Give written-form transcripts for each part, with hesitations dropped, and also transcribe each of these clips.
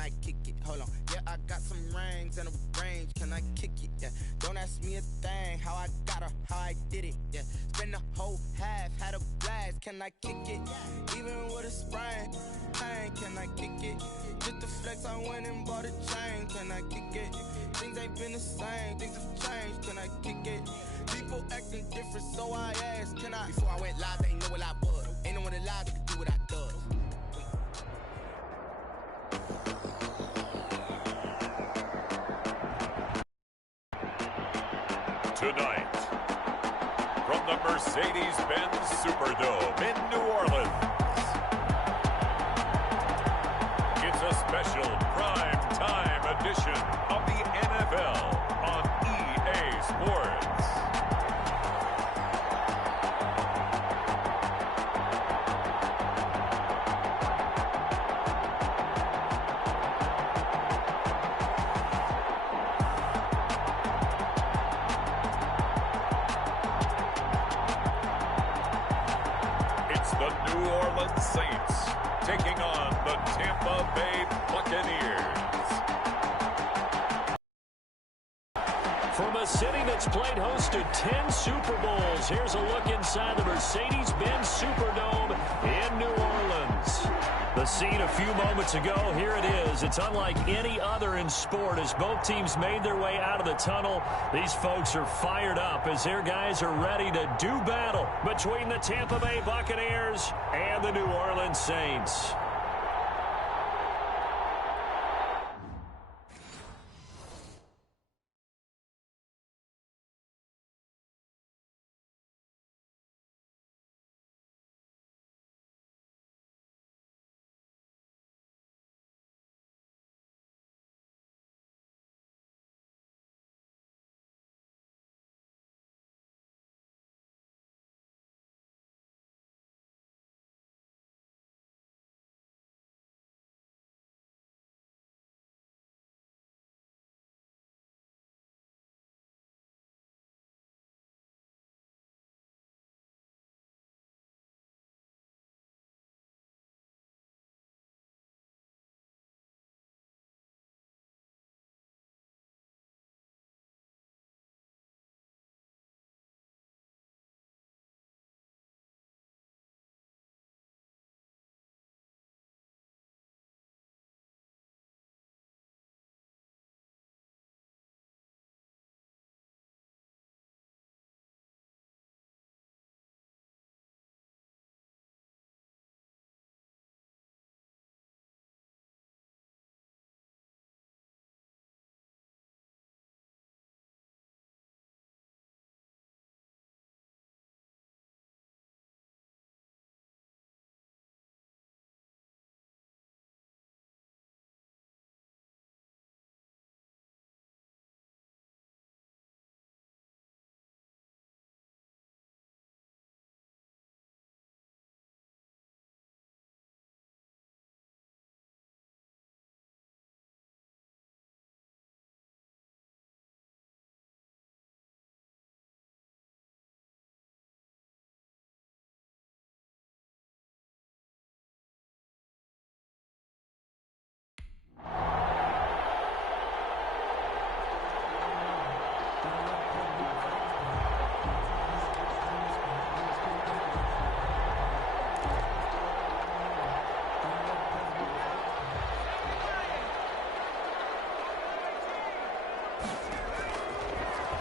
can I kick it? Hold on, yeah, I got some rings and a range, can I kick it? Yeah, don't ask me a thing, how I got her, how I did it. Yeah, spend the whole half, had a blast, can I kick it? Even with a sprain, pain, can I kick it? Just to flex, I went and bought a chain, can I kick it? Things ain't been the same, things have changed, can I kick it? People acting different, so I asked, can I? Before I went live, they know what I was. Ain't no one alive that could do what I does. Tonight, from the Mercedes-Benz Superdome in New Orleans, it's a special prime time edition of the NFL on EA Sports. The New Orleans Saints taking on the Tampa Bay Buccaneers. From a city that's played host to 10 Super Bowls, here's a look inside the Mercedes-Benz Superdome in New Orleans. The scene a few moments ago, here it is. It's unlike any other in sport as both teams made their way out of the tunnel. These folks are fired up as their guys are ready to do battle between the Tampa Bay Buccaneers and the New Orleans Saints.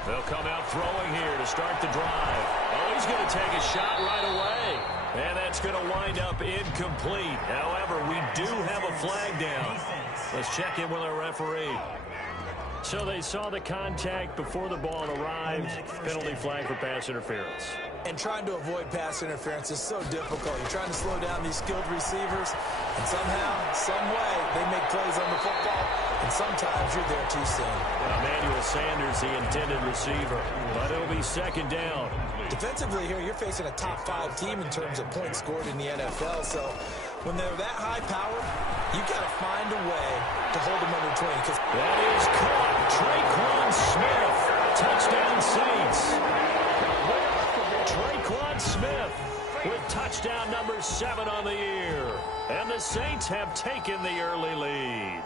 They'll come out throwing here to start the drive. Oh, he's going to take a shot right away. And that's going to wind up incomplete. However, we do have a flag down. Let's check in with our referee. So they saw the contact before the ball arrived. Penalty flag for pass interference. And trying to avoid pass interference is so difficult. You're trying to slow down these skilled receivers, and somehow, some way, they make plays on the football, and sometimes you're there too soon. Emmanuel Sanders, the intended receiver, but it'll be second down. Defensively here, you're facing a top-5 team in terms of points scored in the NFL, so when they're that high-powered, you got to find a way to hold them under 20. That is caught. Traquan Smith, touchdown Saints. Traquan Smith with touchdown number 7 on the year. And the Saints have taken the early lead.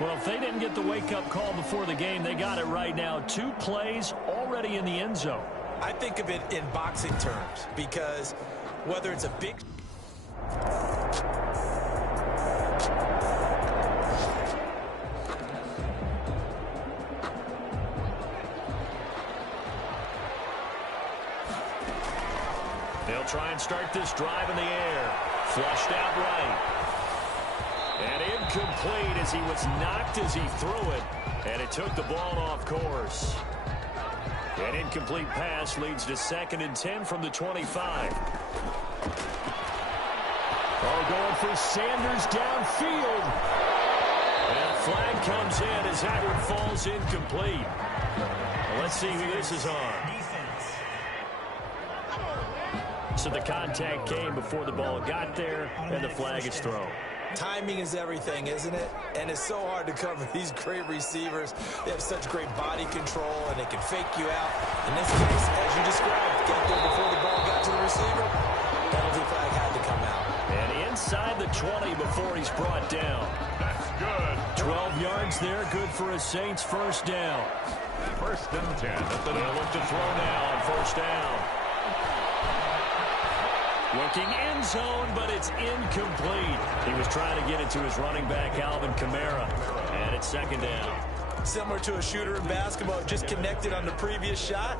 Well, if they didn't get the wake-up call before the game, they got it right now. 2 plays already in the end zone. I think of it in boxing terms because whether it's a big... They'll try and start this drive in the air. Flushed out right. And incomplete as he was knocked as he threw it. And it took the ball off course. An incomplete pass leads to 2nd and 10 from the 25. Oh, going for Sanders downfield. And a flag comes in as that one falls incomplete. Well, let's see who this is on. So the contact came before the ball got there, and the flag is thrown. Timing is everything, isn't it? And it's so hard to cover these great receivers. They have such great body control, and they can fake you out. In this case, as you described, get there before the ball got to the receiver. Penalty flag had to come out. And inside the 20 before he's brought down. That's good. 12 yards there, good for a Saints first down. 1st and 10. They'll look to throw now on 1st down. Looking end zone, but it's incomplete. He was trying to get it to his running back, Alvin Kamara. And it's 2nd down. Similar to a shooter in basketball, just connected on the previous shot.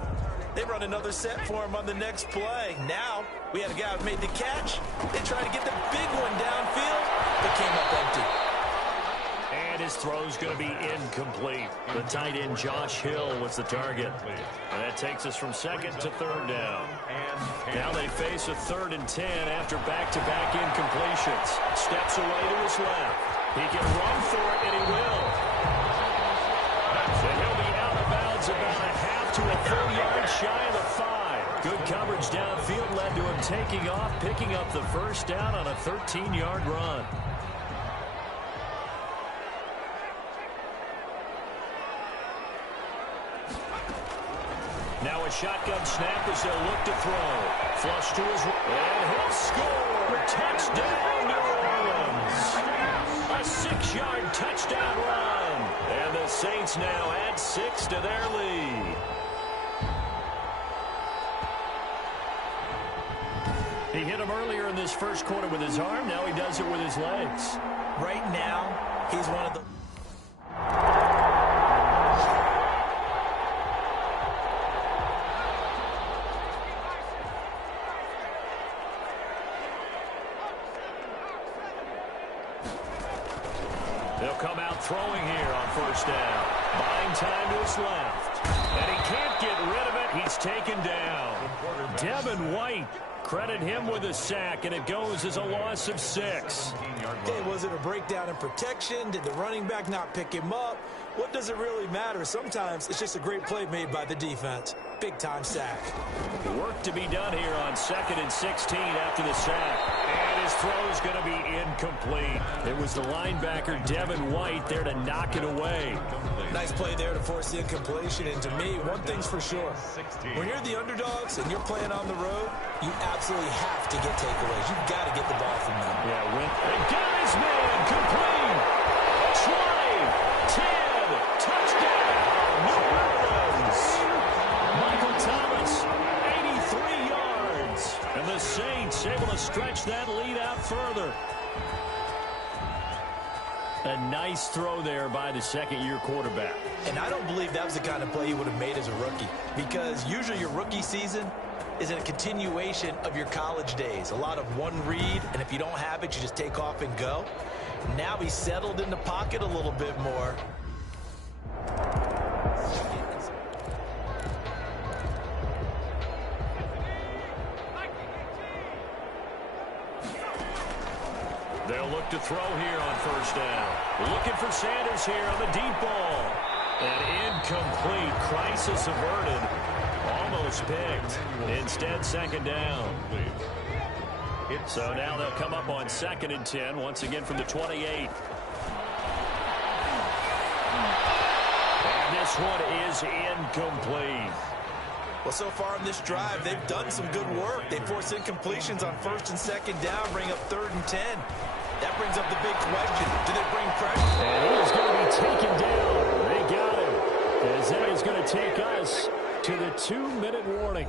They run another set for him on the next play. Now, we had a guy who made the catch. They tried to get the big one downfield, but came up empty. And his throw's going to be incomplete. The tight end, Josh Hill, was the target. And that takes us from 2nd to 3rd down. Now they face a 3rd and 10 after back-to-back incompletions. Steps away to his left. He can run for it, and he will. And he'll be out of bounds about a half to a full yard shy of the 5. Good coverage downfield led to him taking off, picking up the first down on a 13-yard run. Now a shotgun snap as they'll look to throw. Flush to his right. And he'll score. Touchdown, New Orleans. A 6-yard touchdown run. And the Saints now add 6 to their lead. He hit him earlier in this first quarter with his arm. Now he does it with his legs. Right now, he's one of the... They'll come out throwing here on 1st down. Buying time to his left. And he can't get rid of it. He's taken down. Devin White, credit him with a sack, and it goes as a loss of 6. Okay, was it a breakdown in protection? Did the running back not pick him up? What does it really matter? Sometimes it's just a great play made by the defense. Big-time sack. Work to be done here on 2nd and 16 after the sack. And his throw is going to be incomplete. It was the linebacker, Devin White, there to knock it away. Nice play there to force the incompletion. And to me, one thing's for sure. When you're the underdogs and you're playing on the road, you absolutely have to get takeaways. You've got to get the ball from them. Yeah, and got his man complete. 20, 10, touchdown, New Orleans. Michael Thomas, 83 yards. And the Saints able to stretch that lead out further. A nice throw there by the 2nd-year quarterback. And I don't believe that was the kind of play you would have made as a rookie, because usually your rookie season is a continuation of your college days. A lot of one read, and if you don't have it, you just take off and go. Now he's settled in the pocket a little bit more. They'll look to throw here on 1st down. Looking for Sanders here on the deep ball. And incomplete. Crisis averted. Almost picked. Instead, 2nd down. So now they'll come up on 2nd and 10, once again from the 28. And this one is incomplete. Well, so far in this drive, they've done some good work. They forced incompletions on 1st and 2nd down, bring up 3rd and 10. That brings up the big question. Do they bring pressure? And he is going to be taken down. They got him. As that is going to take us to the 2-minute warning.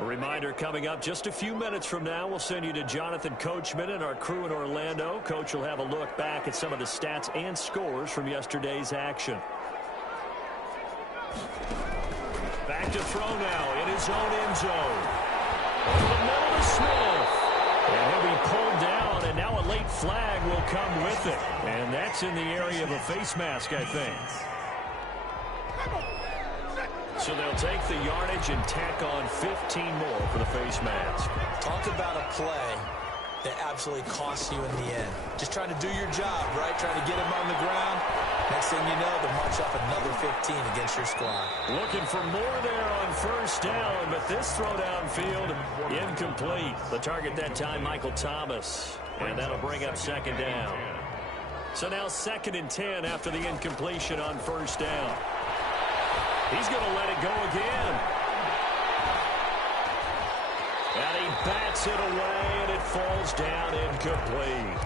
A reminder coming up just a few minutes from now. We'll send you to Jonathan Coachman and our crew in Orlando. Coach will have a look back at some of the stats and scores from yesterday's action. Back to throw now in his own end zone. Over the middle to Smith. And he'll be pulled down, and now a late flag will come with it. And that's in the area of a face mask, I think. So they'll take the yardage and tack on 15 more for the face mask. Talk about a play that absolutely costs you in the end. Just trying to do your job, right? Trying to get him on the ground. Next thing you know, they'll march up another 15 against your squad. Looking for more there on first down, but this throw downfield incomplete. The target that time, Michael Thomas. And that'll bring up second down. So now 2nd and 10 after the incompletion on first down. He's going to let it go again. And he bats it away, and it falls down incomplete.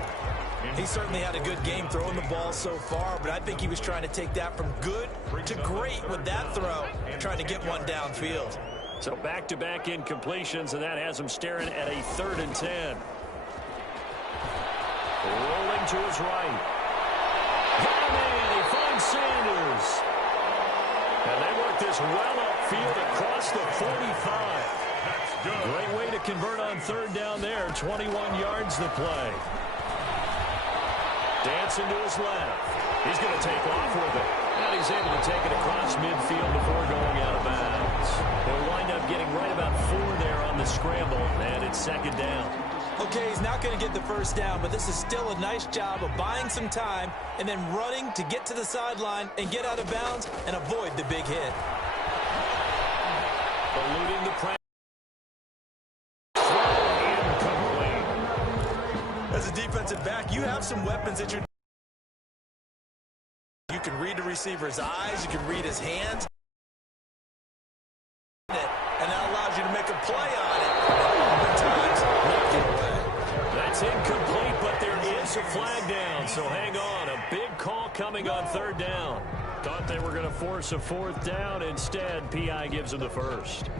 He certainly had a good game throwing the ball so far, but I think he was trying to take that from good to great with that throw, trying to get one downfield. So back-to-back incompletions, and that has him staring at a 3rd and 10. Rolling to his right. Got him in. He finds Sanders. And they work this well upfield across the 45. Great way to convert on 3rd down there. 21 yards to play. Dancing to his left. He's going to take off with it. And he's able to take it across midfield before going out of bounds. He'll wind up getting right about 4 there on the scramble. And it's 2nd down. Okay, he's not going to get the first down, but this is still a nice job of buying some time and then running to get to the sideline and get out of bounds and avoid the big hit. Eluding the pressure. As a defensive back, you have some weapons at your... You can read the receiver's eyes, you can read his hands, and that allows you to make a play on it. That's incomplete, but there is a flag down, so hang on. A big call coming on 3rd down. Thought they were going to force a 4th down. Instead, P.I. gives them the first.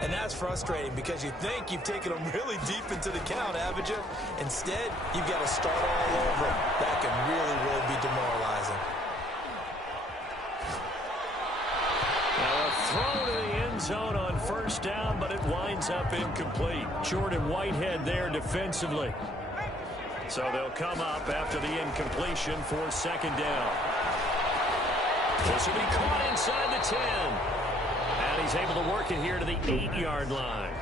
And that's frustrating because you think you've taken them really deep into the count, haven't you? Instead, you've got to start all over. That can really be demoralizing. Now a throw to the end zone on first down, but it winds up incomplete. Jordan Whitehead there defensively. So they'll come up after the incompletion for 2nd down. This will be caught inside the 10. And he's able to work it here to the 8-yard line.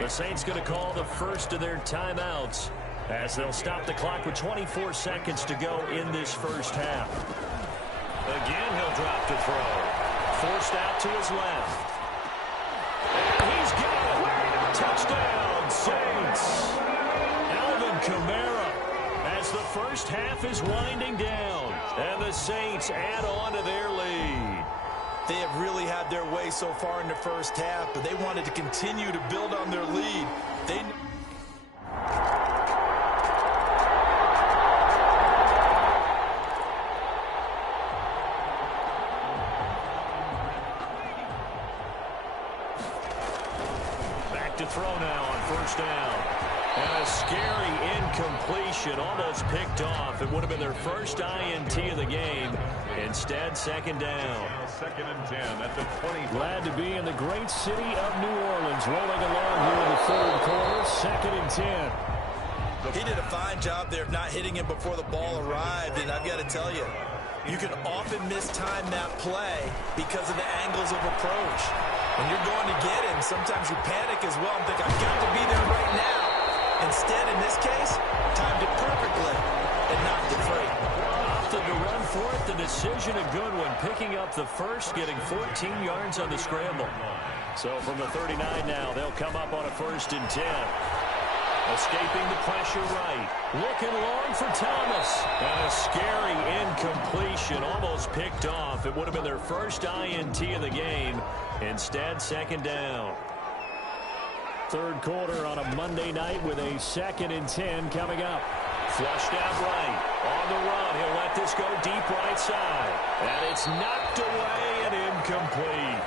The Saints going to call the first of their timeouts as they'll stop the clock with 24 seconds to go in this first half. Again, he'll drop to throw. Forced out to his left. And he's got it. Touchdown, Saints. Alvin Kamara as the first half is winding down. And the Saints add on to their lead. They have really had their way so far in the first half, but they wanted to continue to build on their lead. Back to throw now on first down. And a scary incompletion, almost picked off. It would have been their first INT of the game. Instead, 2nd down. 2nd and 10 at the 20. Glad to be in the great city of New Orleans. Rolling along here in the 3rd quarter, 2nd and 10. He did a fine job there of not hitting him before the ball arrived, and I've got to tell you, you can often mistime that play because of the angles of approach. When you're going to get him, sometimes you panic as well and think, I've got to be there right now. Instead, in this case, timed it perfectly and knocked it free. Opted to run for it. The decision a good one. Picking up the first, getting 14 yards on the scramble. So from the 39 now, they'll come up on a 1st and 10. Escaping the pressure right. Looking long for Thomas. And a scary incompletion. Almost picked off. It would have been their first INT of the game. Instead, 2nd down. Third quarter on a Monday night with a 2nd and 10 coming up. Flushed out right. On the run. He'll let this go deep right side. And it's knocked away and incomplete.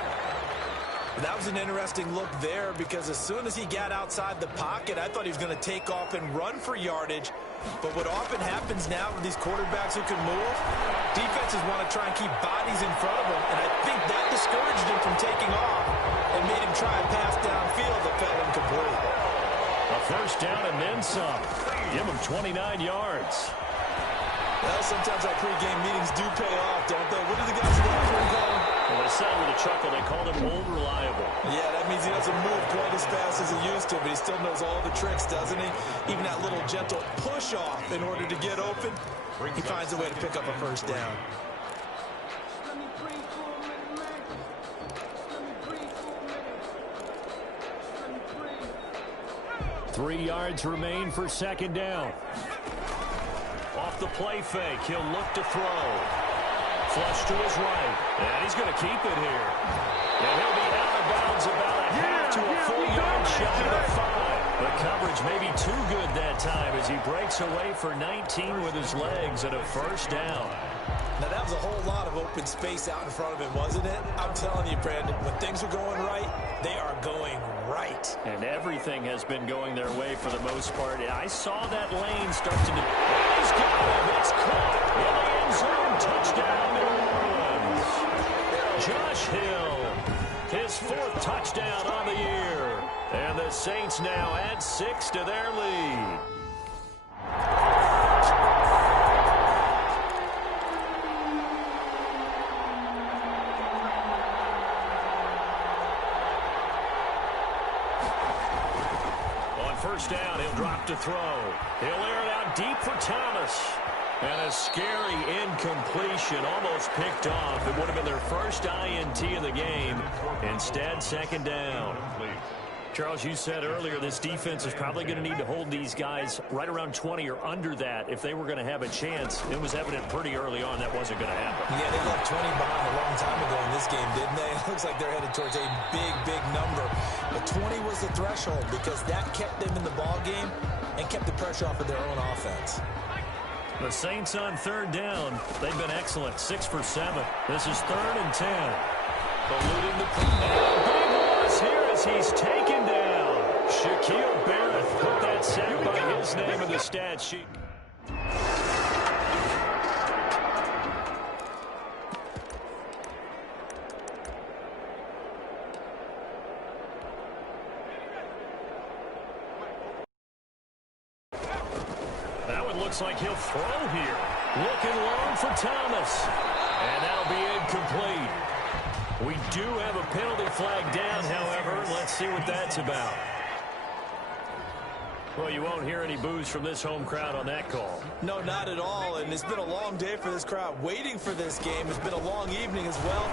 That was an interesting look there because as soon as he got outside the pocket, I thought he was going to take off and run for yardage. But what often happens now with these quarterbacks who can move, defenses want to try and keep bodies in front of them. And I think that discouraged him from taking off and made him try and pass downfield that fell incomplete. A first down and then some. Give him 29 yards. Well, sometimes our pregame meetings do pay off, don't they? What do the guys in the locker room call him? Well, they said with a chuckle, they called him old reliable. Yeah, that means he doesn't move quite as fast as he used to, but he still knows all the tricks, doesn't he? Even that little gentle push-off in order to get open, he finds a way to pick up a first down. Three yards remain for second down. Off the play fake, he'll look to throw. Flush to his right, and he's going to keep it here. And he'll be out of bounds about a half to a full yard shy of the 5. The coverage may be too good that time as he breaks away for 19 with his legs and a first down. Now, that was a whole lot of open space out in front of him, wasn't it? I'm telling you, Brandon, when things are going right, they are going right. And everything has been going their way for the most part. I saw that lane start to... And he's got him. It's caught in the end zone. Touchdown, New Orleans. Josh Hill, his 4th touchdown on the year. And the Saints now add 6 to their lead. First down, he'll drop to throw. He'll air it out deep for Thomas. And a scary incompletion, almost picked off. It would have been their first INT of the game. Instead, second down. Charles, you said earlier this defense is probably going to need to hold these guys right around 20 or under that if they were going to have a chance. It was evident pretty early on that wasn't going to happen. Yeah, they left 20 behind a long time ago in this game, didn't they? It looks like they're headed towards a big, big number. But 20 was the threshold because that kept them in the ball game and kept the pressure off of their own offense. The Saints on third down. They've been excellent. 6 for 7. This is 3rd and 10. Eluding the big loss here as he's taken down. Shaquille Barrett put that sack by his name in the stat sheet. Looks like he'll throw here. Looking long for Thomas. And that'll be incomplete. We do have a penalty flag down, however. Let's see what that's about. Well, you won't hear any boos from this home crowd on that call. No, not at all. And it's been a long day for this crowd waiting for this game. It's been a long evening as well.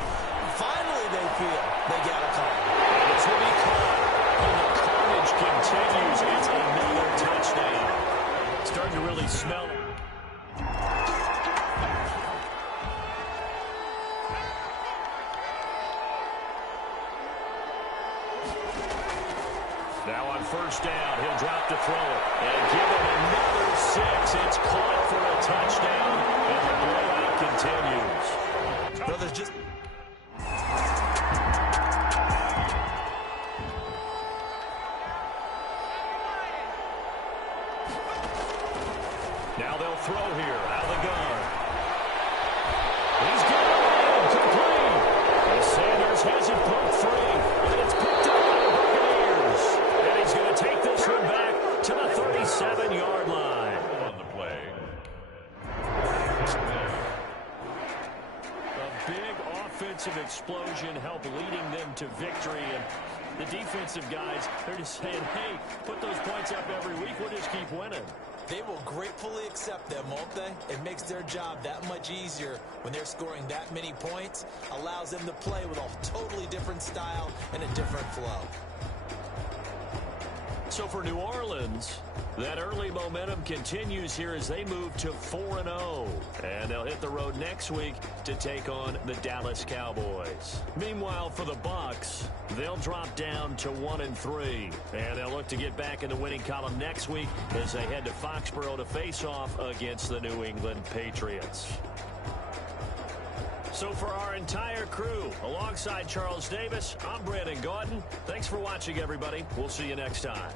Finally, they feel they got a call. This will be caught. And the carnage continues. It's another touchdown. Starting to really smell it. Now on first down, he'll drop to throw it. And give him another 6. It's caught for a touchdown. And the blowout continues. Brothers, just... Now they'll throw here out of the gun. He's got it complete. And Sanders has it broke free. And it's picked up by the Buccaneers. And he's going to take this one back to the 37-yard line. On the play. A big offensive explosion helped leading them to victory. And the defensive guys, they're just saying, hey, put those points up every week. We'll just keep winning. They will gratefully accept them, won't they? It makes their job that much easier when they're scoring that many points. Allows them to play with a totally different style and a different flow. So for New Orleans, that early momentum continues here as they move to 4-0. And they'll hit the road next week to take on the Dallas Cowboys. Meanwhile, for the Bucs, they'll drop down to 1-3. And they'll look to get back in the winning column next week as they head to Foxborough to face off against the New England Patriots. So for our entire crew, alongside Charles Davis, I'm Brandon Gaudin. Thanks for watching, everybody. We'll see you next time.